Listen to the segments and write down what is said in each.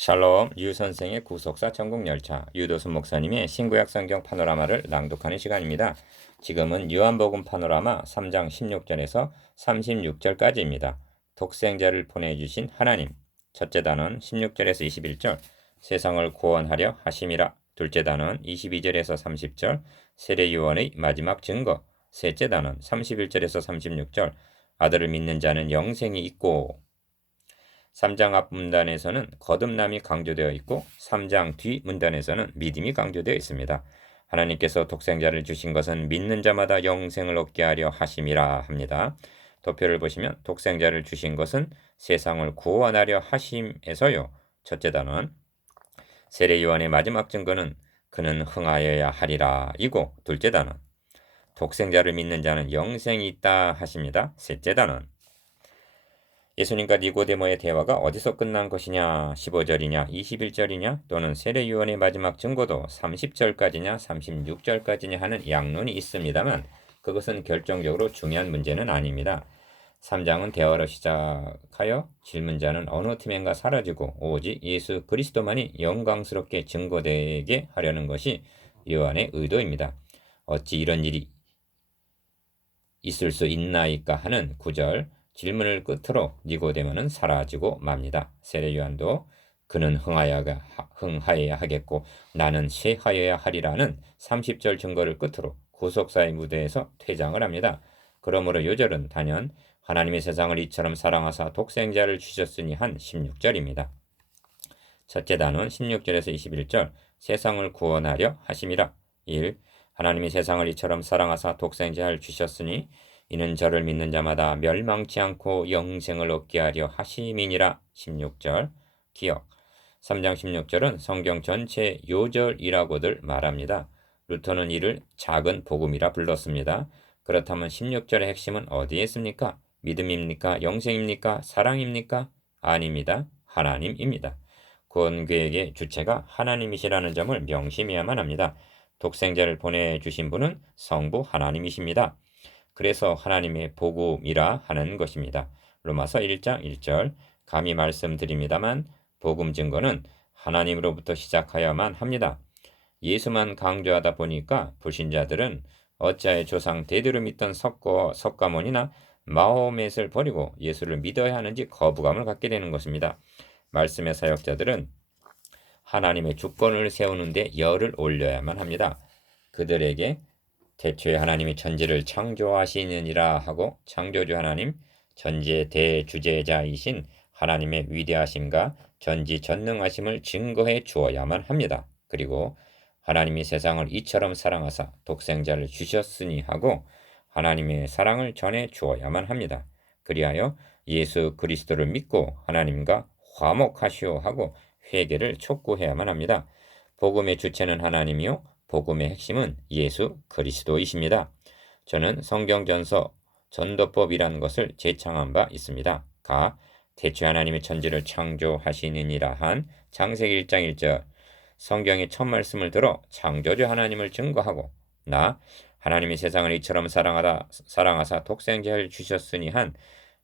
샬롬 유 선생의 구속사 천국열차 유도순 목사님의 신구약 성경 파노라마를 낭독하는 시간입니다. 지금은 요한복음 파노라마 3장 16절에서 36절까지입니다. 독생자를 보내주신 하나님. 첫째 단원 16절에서 21절 세상을 구원하려 하심이라. 둘째 단원 22절에서 30절 세례요한의 마지막 증거. 셋째 단원 31절에서 36절 아들을 믿는 자는 영생이 있고. 3장 앞 문단에서는 거듭남이 강조되어 있고 3장 뒤 문단에서는 믿음이 강조되어 있습니다. 하나님께서 독생자를 주신 것은 믿는 자마다 영생을 얻게 하려 하심이라 합니다. 도표를 보시면 독생자를 주신 것은 세상을 구원하려 하심에서요. 첫째 단원 세례 요한의 마지막 증거는 그는 흥하여야 하리라 이고 둘째 단원 독생자를 믿는 자는 영생이 있다 하십니다. 셋째 단원 예수님과 니고데모의 대화가 어디서 끝난 것이냐? 15절이냐? 21절이냐? 또는 세례 요한의 마지막 증거도 30절까지냐? 36절까지냐 하는 양론이 있습니다만 그것은 결정적으로 중요한 문제는 아닙니다. 3장은 대화로 시작하여 질문자는 어느 틈엔가 사라지고 오직 예수 그리스도만이 영광스럽게 증거되게 하려는 것이 요한의 의도입니다. 어찌 이런 일이 있을 수 있나이까 하는 9절 질문을 끝으로 니고데모는 사라지고 맙니다. 세례 요한도 그는 흥하여야 하겠고 나는 쇠하여야 하리라는 30절 증거를 끝으로 구속사의 무대에서 퇴장을 합니다. 그러므로 요절은 단연 하나님의 세상을 이처럼 사랑하사 독생자를 주셨으니 한 16절입니다. 첫째 단원 16절에서 21절 세상을 구원하려 하심이라. 1. 하나님이 세상을 이처럼 사랑하사 독생자를 주셨으니 이는 저를 믿는 자마다 멸망치 않고 영생을 얻게 하려 하심이니라. 16절 기억 3장 16절은 성경 전체 요절이라고들 말합니다. 루터는 이를 작은 복음이라 불렀습니다. 그렇다면 16절의 핵심은 어디에 있습니까? 믿음입니까? 영생입니까? 사랑입니까? 아닙니다. 하나님입니다. 구원계획의 주체가 하나님이시라는 점을 명심해야만 합니다. 독생자를 보내주신 분은 성부 하나님이십니다. 그래서 하나님의 복음이라 하는 것입니다. 로마서 1장 1절 감히 말씀드립니다만 복음 증거는 하나님으로부터 시작하여야만 합니다. 예수만 강조하다 보니까 불신자들은 어찌하여 조상 대대로 믿던 석가모니나 마호멧을 버리고 예수를 믿어야 하는지 거부감을 갖게 되는 것입니다. 말씀의 사역자들은 하나님의 주권을 세우는데 열을 올려야만 합니다. 그들에게 태초에 하나님이 천지를 창조하시느니라 하고 창조주 하나님, 전지의 대주제자이신 하나님의 위대하심과 전지전능하심을 증거해 주어야만 합니다. 그리고 하나님이 세상을 이처럼 사랑하사 독생자를 주셨으니 하고 하나님의 사랑을 전해 주어야만 합니다. 그리하여 예수 그리스도를 믿고 하나님과 화목하시오 하고 회개를 촉구해야만 합니다. 복음의 주체는 하나님이요 복음의 핵심은 예수 그리스도이십니다. 저는 성경전서 전도법이라는 것을 제창한 바 있습니다. 가 태초에 하나님의 천지를 창조하시느니라 한 창세기 1장 1절 성경의 첫 말씀을 들어 창조주 하나님을 증거하고 나 하나님이 세상을 이처럼 사랑하사 독생자를 주셨으니 한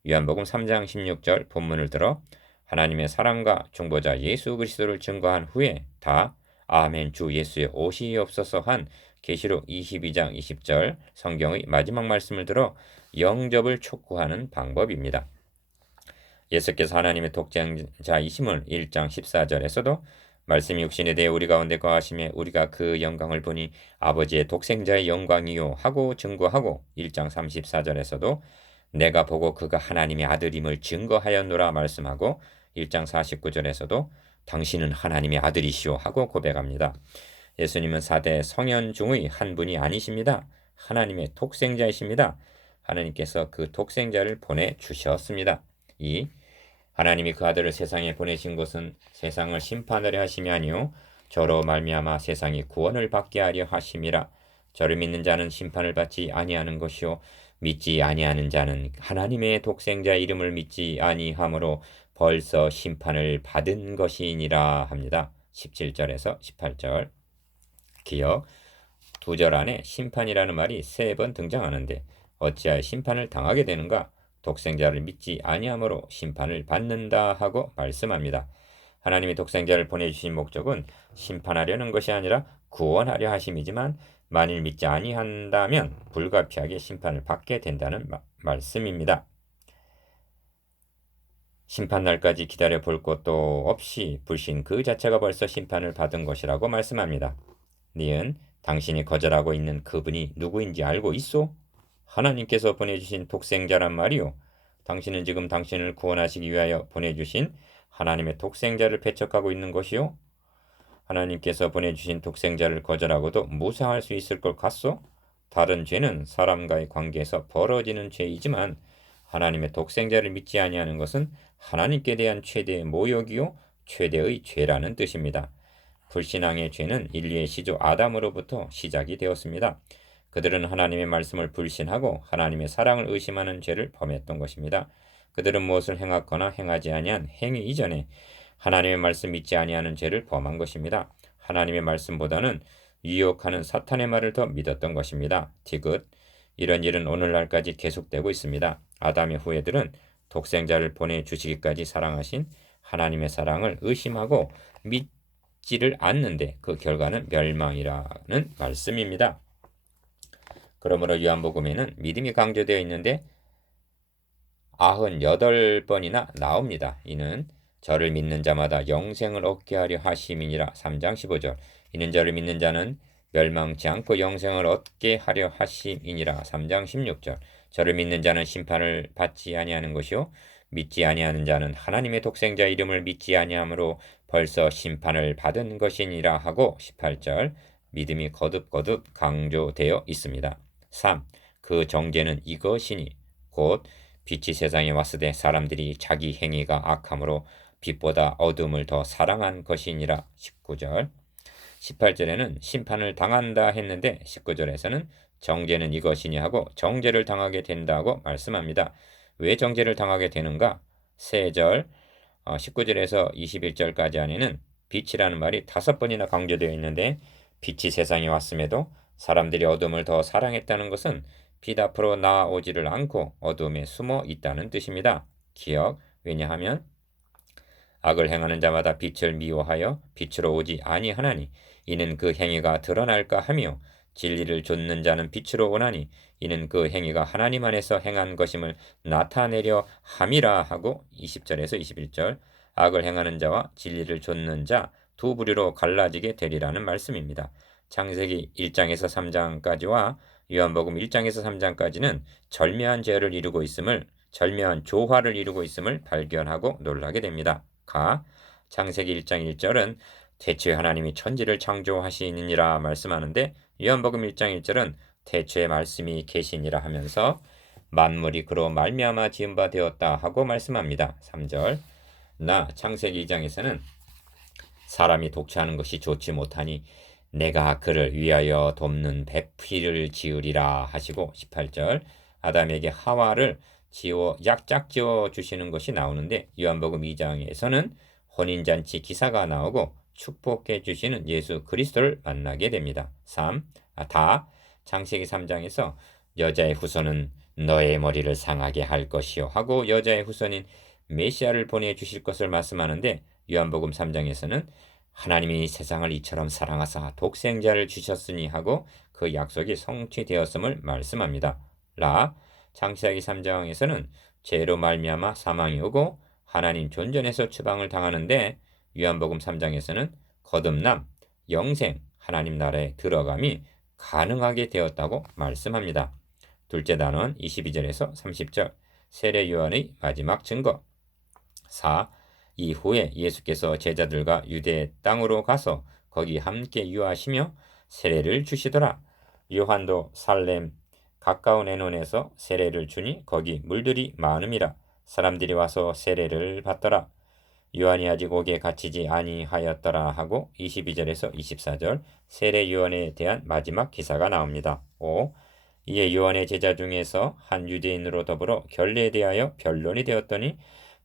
요한복음 3장 16절 본문을 들어 하나님의 사랑과 중보자 예수 그리스도를 증거한 후에 다 아멘 주 예수의 오시옵소서 한 계시록 22장 20절 성경의 마지막 말씀을 들어 영접을 촉구하는 방법입니다. 예수께서 하나님의 독생자이심을 1장 14절에서도 말씀이 육신에 대해 우리 가운데 거하심에 우리가 그 영광을 보니 아버지의 독생자의 영광이요 하고 증거하고 1장 34절에서도 내가 보고 그가 하나님의 아들임을 증거하였노라 말씀하고 1장 49절에서도 당신은 하나님의 아들이시오 하고 고백합니다. 예수님은 4대 성현 중의 한 분이 아니십니다. 하나님의 독생자이십니다. 하나님께서 그 독생자를 보내주셨습니다. 2. 하나님이 그 아들을 세상에 보내신 것은 세상을 심판하려 하심이 아니요 저로 말미암아 세상이 구원을 받게 하려 하심이라. 저를 믿는 자는 심판을 받지 아니하는 것이요 믿지 아니하는 자는 하나님의 독생자 이름을 믿지 아니하므로 벌써 심판을 받은 것이니라 합니다. 17절에서 18절 기억 2절 안에 심판이라는 말이 3번 등장하는데 어찌하여 심판을 당하게 되는가? 독생자를 믿지 아니하므로 심판을 받는다 하고 말씀합니다. 하나님이 독생자를 보내주신 목적은 심판하려는 것이 아니라 구원하려 하심이지만 만일 믿지 아니한다면 불가피하게 심판을 받게 된다는 말씀입니다. 심판날까지 기다려 볼 것도 없이 불신 그 자체가 벌써 심판을 받은 것이라고 말씀합니다. 니은 당신이 거절하고 있는 그분이 누구인지 알고 있소? 하나님께서 보내주신 독생자란 말이요. 당신은 지금 당신을 구원하시기 위하여 보내주신 하나님의 독생자를 배척하고 있는 것이요. 하나님께서 보내주신 독생자를 거절하고도 무사할 수 있을 것 같소? 다른 죄는 사람과의 관계에서 벌어지는 죄이지만 하나님의 독생자를 믿지 아니하는 것은 하나님께 대한 최대의 모욕이요 최대의 죄라는 뜻입니다. 불신앙의 죄는 인류의 시조 아담으로부터 시작이 되었습니다. 그들은 하나님의 말씀을 불신하고 하나님의 사랑을 의심하는 죄를 범했던 것입니다. 그들은 무엇을 행하거나 행하지 아니한 행위 이전에 하나님의 말씀 믿지 아니하는 죄를 범한 것입니다. 하나님의 말씀보다는 유혹하는 사탄의 말을 더 믿었던 것입니다. 디귿. 이런 일은 오늘날까지 계속되고 있습니다. 아담의 후예들은 독생자를 보내주시기까지 사랑하신 하나님의 사랑을 의심하고 믿지를 않는데 그 결과는 멸망이라는 말씀입니다. 그러므로 요한복음에는 믿음이 강조되어 있는데 98번이나 나옵니다. 이는 저를 믿는 자마다 영생을 얻게 하려 하심이니라. 3장 15절. 이는 저를 믿는 자는 멸망치 않고 영생을 얻게 하려 하심이니라. 3장 16절. 저를 믿는 자는 심판을 받지 아니하는 것이요 믿지 아니하는 자는 하나님의 독생자 이름을 믿지 아니함으로 벌써 심판을 받은 것이니라 하고 18절. 믿음이 거듭거듭 강조되어 있습니다. 3. 그 정죄는 이것이니 곧 빛이 세상에 왔으되 사람들이 자기 행위가 악함으로 빛보다 어둠을 더 사랑한 것이니라. 19절. 18절에는 심판을 당한다 했는데 19절에서는 정죄는 이것이니 하고 정죄를 당하게 된다고 말씀합니다. 왜 정죄를 당하게 되는가? 3절 19절에서 21절까지 안에는 빛이라는 말이 5번이나 강조되어 있는데 빛이 세상에 왔음에도 사람들이 어둠을 더 사랑했다는 것은 빛 앞으로 나오지를 않고 어둠에 숨어 있다는 뜻입니다. 기억. 왜냐하면 악을 행하는 자마다 빛을 미워하여 빛으로 오지 아니하나니 이는 그 행위가 드러날까 하며 진리를 좇는 자는 빛으로 오나니 이는 그 행위가 하나님 안에서 행한 것임을 나타내려 함이라 하고 20절에서 21절 악을 행하는 자와 진리를 좇는 자 두 부류로 갈라지게 되리라는 말씀입니다. 창세기 1장에서 3장까지와 요한복음 1장에서 3장까지는 절묘한 죄를 이루고 있음을 절묘한 조화를 이루고 있음을 발견하고 놀라게 됩니다. 창세기 1장 1절은 태초에 하나님이 천지를 창조하시니라 말씀하는데 요한복음 1장 1절은 태초에 말씀이 계시니라 하면서 만물이 그로 말미암아 지은 바 되었다 하고 말씀합니다. 3절 창세기 2장에서는 사람이 독취하는 것이 좋지 못하니 내가 그를 위하여 돕는 배필을 지으리라 하시고 18절 아담에게 하와를 짝지어 주시는 것이 나오는데 요한복음 2장에서는 혼인잔치 기사가 나오고 축복해 주시는 예수 그리스도를 만나게 됩니다. 창세기 3장에서 여자의 후손은 너의 머리를 상하게 할 것이요 하고 여자의 후손인 메시아를 보내주실 것을 말씀하는데 요한복음 3장에서는 하나님이 세상을 이처럼 사랑하사 독생자를 주셨으니 하고 그 약속이 성취되었음을 말씀합니다. 창세기 3장에서는 죄로 말미암아 사망이 오고 하나님 존전에서 추방을 당하는데 요한복음 3장에서는 거듭남, 영생, 하나님 나라에 들어감이 가능하게 되었다고 말씀합니다. 둘째 단원 22절에서 30절 세례 요한의 마지막 증거. 이후에 예수께서 제자들과 유대 땅으로 가서 거기 함께 유하시며 세례를 주시더라. 요한도 살렘 가까운 에논에서 세례를 주니 거기 물들이 많음이라. 사람들이 와서 세례를 받더라. 요한이 아직 옥에 갇히지 아니하였더라 하고 22절에서 24절 세례 요한에 대한 마지막 기사가 나옵니다. 이에 요한의 제자 중에서 한 유대인으로 더불어 결례에 대하여 변론이 되었더니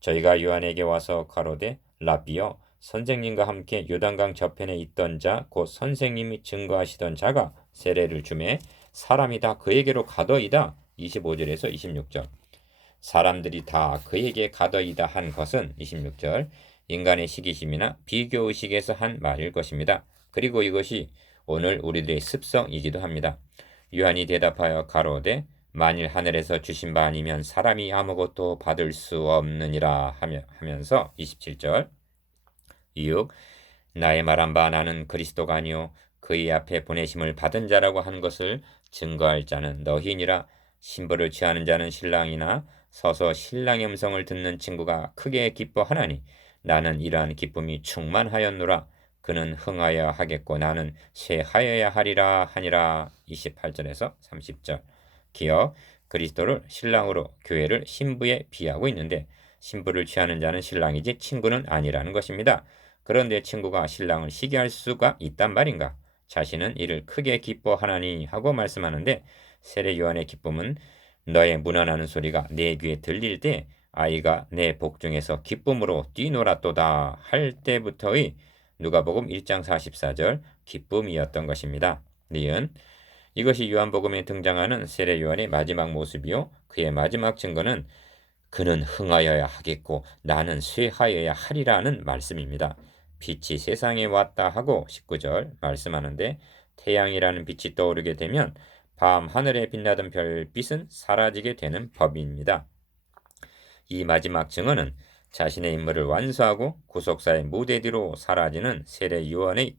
저희가 요한에게 와서 가로되 라비여 선생님과 함께 요단강 저편에 있던 자 곧 선생님이 증거하시던 자가 세례를 주매 사람이 다 그에게로 가더이다. 25절에서 26절 사람들이 다 그에게 가더이다 한 것은 26절 인간의 시기심이나 비교의식에서 한 말일 것입니다. 그리고 이것이 오늘 우리들의 습성이기도 합니다. 요한이 대답하여 가로되 만일 하늘에서 주신 바 아니면 사람이 아무것도 받을 수 없느니라 하면서 27절 6. 나의 말한 바 나는 그리스도가 아니요 그의 앞에 보내심을 받은 자라고 한 것을 증거할 자는 너희니라. 신부를 취하는 자는 신랑이나 서서 신랑의 음성을 듣는 친구가 크게 기뻐하나니 나는 이러한 기쁨이 충만하였노라. 그는 흥하여야 하겠고 나는 쇠하여야 하리라 하니라. 28절에서 30절 기억 그리스도를 신랑으로 교회를 신부에 비하고 있는데 신부를 취하는 자는 신랑이지 친구는 아니라는 것입니다. 그런데 친구가 신랑을 시기할 수가 있단 말인가? 자신은 이를 크게 기뻐하나니 하고 말씀하는데 세례 요한의 기쁨은 너의 문안하는 소리가 내 귀에 들릴 때 아이가 내 복중에서 기쁨으로 뛰놀았도다 할 때부터의 누가복음 1장 44절 기쁨이었던 것입니다. 니은 이것이 요한복음에 등장하는 세례 요한의 마지막 모습이요 그의 마지막 증거는 그는 흥하여야 하겠고 나는 쇠하여야 하리라는 말씀입니다. 빛이 세상에 왔다 하고 19절 말씀하는데 태양이라는 빛이 떠오르게 되면 밤 하늘에 빛나던 별빛은 사라지게 되는 법입니다. 이 마지막 증언은 자신의 임무를 완수하고 구속사의 무대 뒤로 사라지는 세례 요한의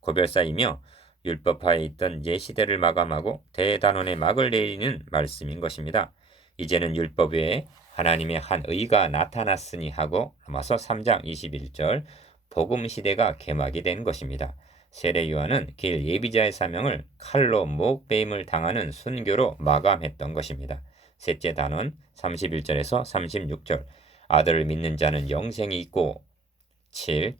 고별사이며 율법하에 있던 예시대를 마감하고 대단원의 막을 내리는 말씀인 것입니다. 이제는 율법 외에 하나님의 한 의가 나타났으니 하고 로마서 3장 21절 복음 시대가 개막이 된 것입니다. 세례 요한은 길 예비자의 사명을 칼로 목베임을 당하는 순교로 마감했던 것입니다. 셋째 단원 31절에서 36절 아들을 믿는 자는 영생이 있고 7.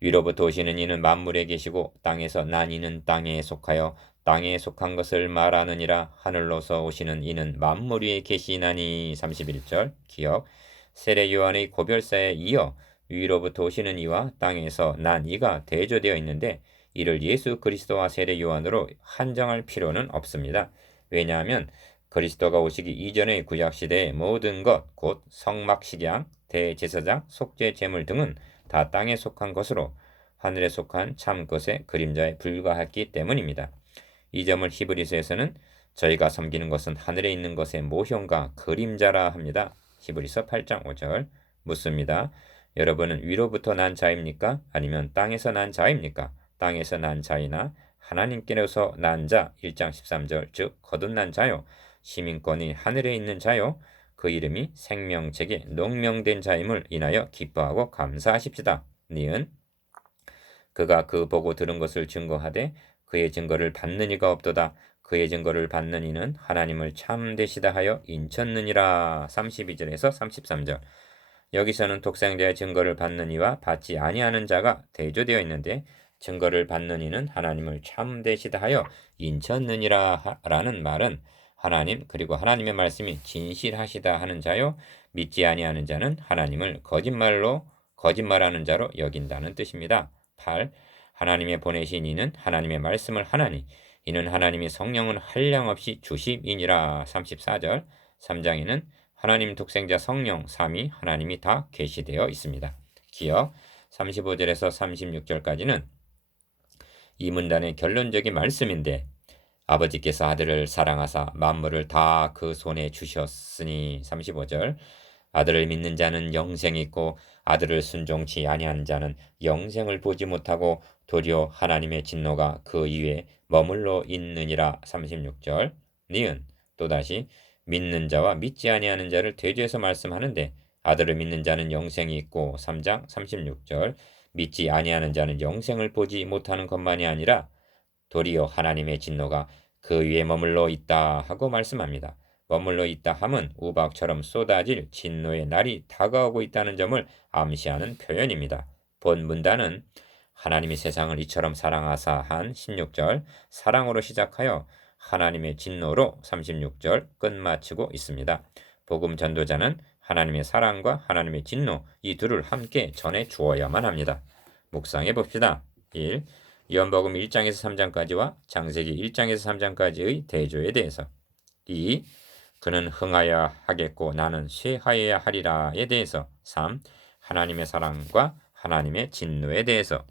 위로부터 오시는 이는 만물에 계시고 땅에서 난 이는 땅에 속하여 땅에 속한 것을 말하느니라. 하늘로서 오시는 이는 만물 위에 계시나니. 31절 기억 세례 요한의 고별사에 이어 위로부터 오시는 이와 땅에서 난 이가 대조되어 있는데 이를 예수 그리스도와 세례 요한으로 한정할 필요는 없습니다. 왜냐하면 그리스도가 오시기 이전의 구약시대의 모든 것, 곧 성막식양, 대제사장, 속죄 제물 등은 다 땅에 속한 것으로 하늘에 속한 참 것의 그림자에 불과했기 때문입니다. 이 점을 히브리서에서는 저희가 섬기는 것은 하늘에 있는 것의 모형과 그림자라 합니다. 히브리서 8장 5절 묻습니다. 여러분은 위로부터 난 자입니까? 아니면 땅에서 난 자입니까? 땅에서 난 자이나 하나님께로서 난 자 1장 13절 즉 거듭난 자요 시민권이 하늘에 있는 자요 그 이름이 생명책에 농명된 자임을 인하여 기뻐하고 감사하십시다. 니은 그가 그 보고 들은 것을 증거하되 그의 증거를 받는 이가 없도다. 그의 증거를 받는 이는 하나님을 참되시다 하여 인쳤느니라. 32절에서 33절 여기서는 독생자의 증거를 받는 이와 받지 아니하는 자가 대조되어 있는데 증거를 받는 이는 하나님을 참되시다 하여 인쳤느니라 라는 말은 하나님 그리고 하나님의 말씀이 진실하시다 하는 자요 믿지 아니하는 자는 하나님을 거짓말하는 자로 여긴다는 뜻입니다. 8. 하나님의 보내신 이는 하나님의 말씀을 하나니 이는 하나님의 성령은 한량없이 주심이니라. 34절 3장에는 하나님 독생자 성령 삼위 하나님이 다 계시되어 있습니다. 기억 35절에서 36절까지는 이 문단의 결론적인 말씀인데 아버지께서 아들을 사랑하사 만물을 다 그 손에 주셨으니 35절 아들을 믿는 자는 영생이 있고 아들을 순종치 아니한 자는 영생을 보지 못하고 도리어 하나님의 진노가 그 위에 머물러 있느니라. 36절 니은 또다시 믿는 자와 믿지 아니하는 자를 대조해서 말씀하는데 아들을 믿는 자는 영생이 있고 3장 36절 믿지 아니하는 자는 영생을 보지 못하는 것만이 아니라 도리어 하나님의 진노가 그 위에 머물러 있다 하고 말씀합니다. 머물러 있다 함은 우박처럼 쏟아질 진노의 날이 다가오고 있다는 점을 암시하는 표현입니다. 본 문단은 하나님이 세상을 이처럼 사랑하사 한 16절 사랑으로 시작하여 하나님의 진노로 36절 끝마치고 있습니다. 복음 전도자는 하나님의 사랑과 하나님의 진노 이 둘을 함께 전해 주어야만 합니다. 묵상해 봅시다. 1. 요한복음 1장에서 3장까지와 창세기 1장에서 3장까지의 대조에 대해서 2. 그는 흥하여야 하겠고 나는 쇠하여야 하리라에 대해서. 3. 하나님의 사랑과 하나님의 진노에 대해서.